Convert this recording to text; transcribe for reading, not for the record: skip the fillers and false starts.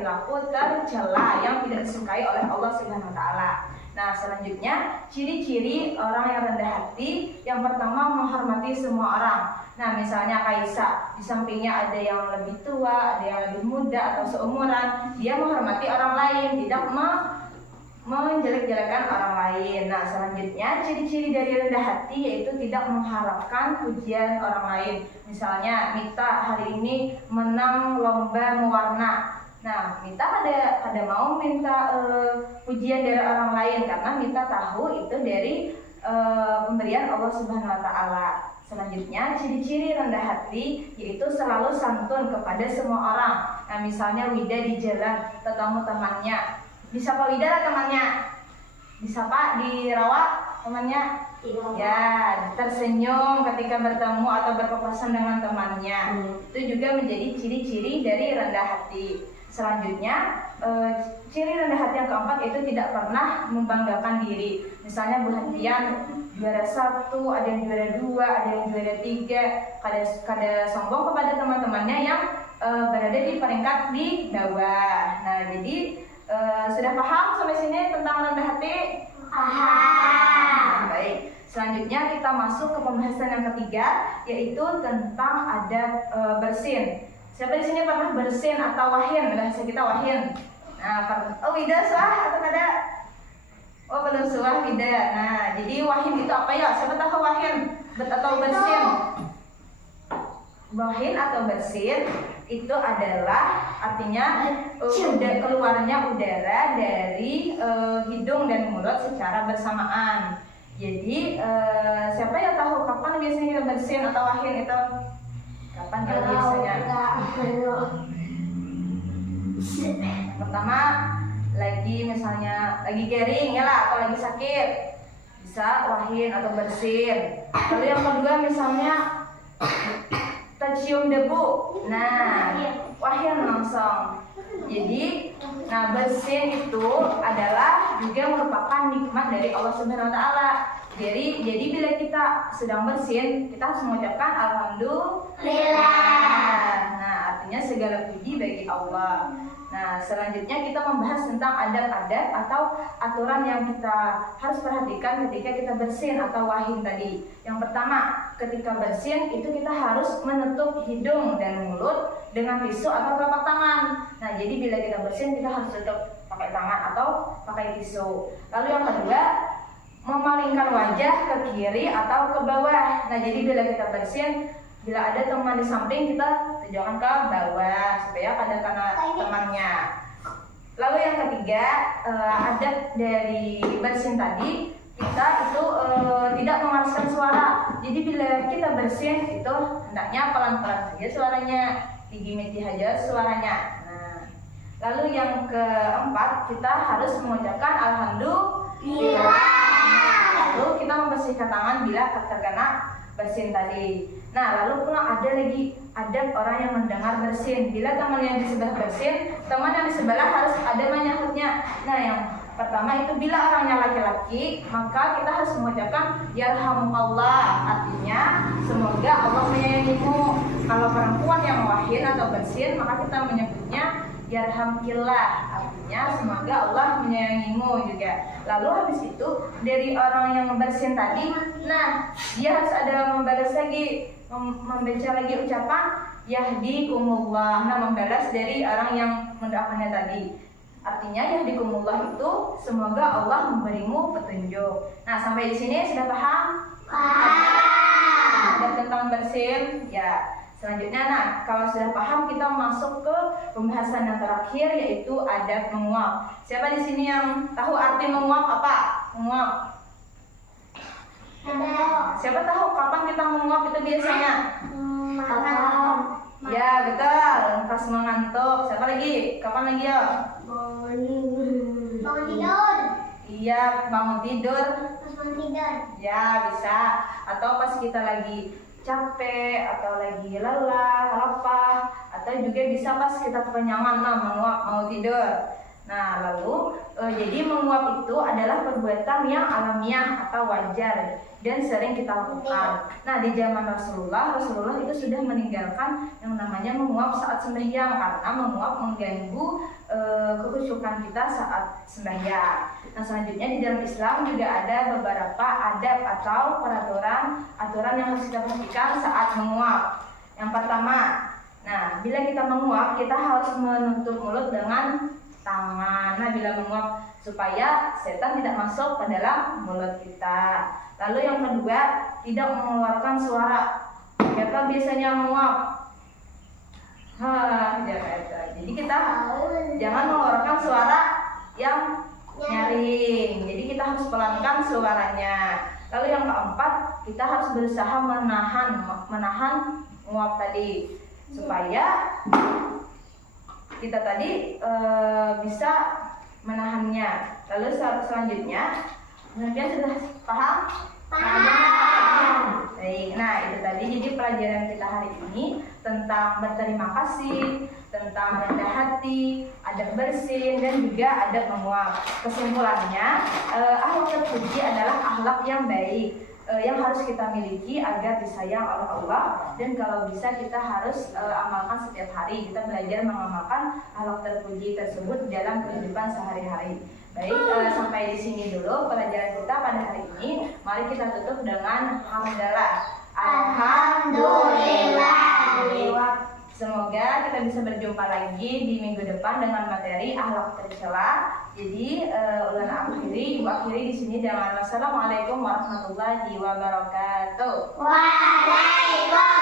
perilaku tercela yang tidak disukai oleh Allah Subhanahu wa taala. Nah, selanjutnya ciri-ciri orang yang rendah hati. Yang pertama, menghormati semua orang. Nah, misalnya Kaisa, di sampingnya ada yang lebih tua, ada yang lebih muda atau seumuran, dia menghormati orang lain, tidak menjelek-jelekan orang lain. Nah, selanjutnya ciri-ciri dari rendah hati yaitu tidak mengharapkan pujian orang lain. Misalnya Mita hari ini menang lomba mewarna. Nah, Mita ada mau minta pujian dari orang lain karena Mita tahu itu dari pemberian Allah Subhanahu wa taala. Selanjutnya, ciri-ciri rendah hati yaitu selalu santun kepada semua orang. Nah, misalnya Wida di jalan ketemu temannya, disapa Wida lah temannya, disapa dirawat temannya, ya tersenyum ketika bertemu atau berpapasan dengan temannya. Itu juga menjadi ciri-ciri dari rendah hati. Selanjutnya, ciri rendah hati yang keempat itu tidak pernah membanggakan diri. Misalnya berhentian juara 1, ada yang juara 2, ada yang juara 3, kada sombong kepada teman-temannya yang berada di peringkat di bawah. Nah, jadi sudah paham sampai sini tentang rendah hati? Paham. Baik. Selanjutnya kita masuk ke pembahasan yang ketiga, yaitu tentang adab bersin. Siapa di sini pernah bersin atau wahin? Bahasa kita wahin. Nah, oh Wida suah atau kada? Oh belum suah Wida. Nah, jadi wahin itu apa ya? Siapa tahu wahin atau bersin? Wahin atau bersin itu adalah artinya keluarnya udara dari hidung dan mulut secara bersamaan. Jadi siapa yang tahu kapan biasanya kita bersin atau wahin itu? Kapan kalau biasanya? Pertama, misalnya lagi garing ya lah, atau lagi sakit, bisa wahin atau bersin. Lalu yang kedua misalnya tercium debu, nah wahin langsung. Jadi, nah bersin itu adalah juga merupakan nikmat dari Allah Subhanahu wa taala. Jadi bila kita sedang bersin, kita harus mengucapkan alhamdulillah. Nah, artinya segala puji bagi Allah. Nah, selanjutnya kita membahas tentang adab-adab atau aturan yang kita harus perhatikan ketika kita bersin atau wahin tadi. Yang pertama, ketika bersin itu kita harus menutup hidung dan mulut dengan tisu atau telapak tangan. Nah, jadi bila kita bersin kita harus tutup pakai tangan atau pakai tisu. Lalu yang kedua, memalingkan wajah ke kiri atau ke bawah. Nah, jadi bila kita bersin, bila ada teman di samping kita tujukan ke bawah supaya pada kena temannya. Lalu yang ketiga, adab dari bersin tadi, kita itu tidak mengeraskan suara. Jadi bila kita bersin itu hendaknya pelan-pelan saja suaranya, digimiti aja suaranya. Nah, lalu yang keempat, kita harus mengucapkan alhamdulillah. Lalu kita membersihkan tangan bila terkena bersin tadi. Nah, lalu pula ada lagi adab orang yang mendengar bersin. Bila teman yang di sebelah bersin, teman yang di sebelah harus ada menyahutnya. Nah, yang pertama itu bila orangnya laki-laki, maka kita harus mengucapkan yarhamukallah, artinya semoga Allah menyayangimu. Kalau perempuan yang wahin atau bersin, maka kita menyebutnya yarhamkillah, artinya semoga Allah menyayangimu juga. Lalu habis itu dari orang yang bersin tadi, nah dia harus ada membalas lagi, membaca lagi ucapan yahdikumullah. Nah, membalas dari orang yang mendoakannya tadi. Artinya yahdikumullah itu semoga Allah memberimu petunjuk. Nah, sampai di sini sudah paham? Paham. Ada tentang bersin ya. Selanjutnya, nah kalau sudah paham kita masuk ke pembahasan yang terakhir yaitu adab menguap. Siapa di sini yang tahu arti menguap apa? Menguap. Siapa tahu kapan kita menguap itu biasanya? Ya betul, pas mengantuk. Siapa lagi? Kapan lagi ya? Bangun tidur. Iya, bangun tidur. Pas bangun tidur. Ya bisa. Atau pas kita lagi capek atau lagi lelah, lapar, atau juga bisa pas kita kekenyangan, nah menguap mau tidur. Nah, lalu jadi menguap itu adalah perbuatan yang alamiah atau wajar dan sering kita lakukan. Nah, di zaman Rasulullah itu sudah meninggalkan yang namanya menguap saat sembahyang karena menguap mengganggu kekhusyukan kita saat sembahyang. Nah, selanjutnya di dalam Islam juga ada beberapa adab atau aturan yang harus kita perhatikan saat menguap. Yang pertama, nah, bila kita menguap, kita harus menutup mulut dengan tangan. Nah, bila menguap supaya setan tidak masuk ke dalam mulut kita. Lalu yang kedua, tidak mengeluarkan suara. Kita biasanya menguap. Jadi kita jangan mengeluarkan suara yang nyaring. Jadi kita harus pelankan suaranya. Lalu yang keempat, kita harus berusaha menahan menguap tadi supaya kita tadi bisa menahannya. Lalu selanjutnya, kemudian sudah paham? Baik, nah itu tadi jadi pelajaran kita hari ini tentang berterima kasih, tentang rendah hati, adab bersin, dan juga adab menguap. Kesimpulannya, akhlak terpuji adalah akhlak yang baik, yang harus kita miliki agar disayang oleh Allah, dan kalau bisa kita harus amalkan setiap hari. Kita belajar mengamalkan akhlak terpuji tersebut dalam kehidupan sehari-hari. Baik, sampai di sini dulu pelajaran kita pada hari ini. Mari kita tutup dengan hamdalah. Alhamdulillah. Semoga kita bisa berjumpa lagi di minggu depan dengan materi akhlak tercela. Jadi ulana ibu akhiri di sini dengan wassalamualaikum warahmatullahi wabarakatuh. Waalaikumsalam.